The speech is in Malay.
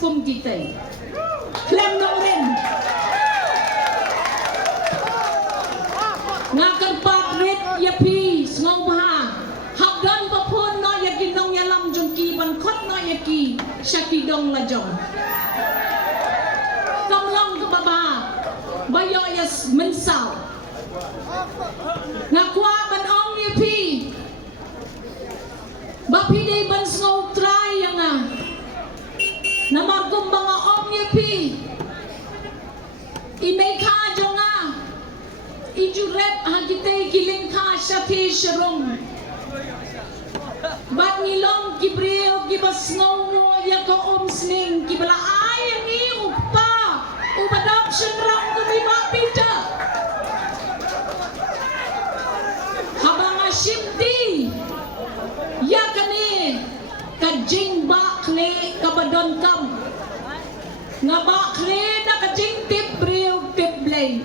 pum kita. Klem na rin. Ngakar patret yapi ngong baha. Habdan papun no yakin dong yalam jongki ban kot no yaki syaki dong lajong. Kamlong ke baba. Bayo yas mensal. Ngakwa ban ong yapi. Bapi day ban snow try yang namargum mga ong yapi. Imay ka jonga. Ijurep hagitay giling ka syati syarong. Bat ngilong kibriyo kibasnong mo yako omsning kibala ay ang iupa upadoption rang kumimapita habang asyipti yakani kajing bakle kabadon kam nga bakle na kajing tip briyo tip blay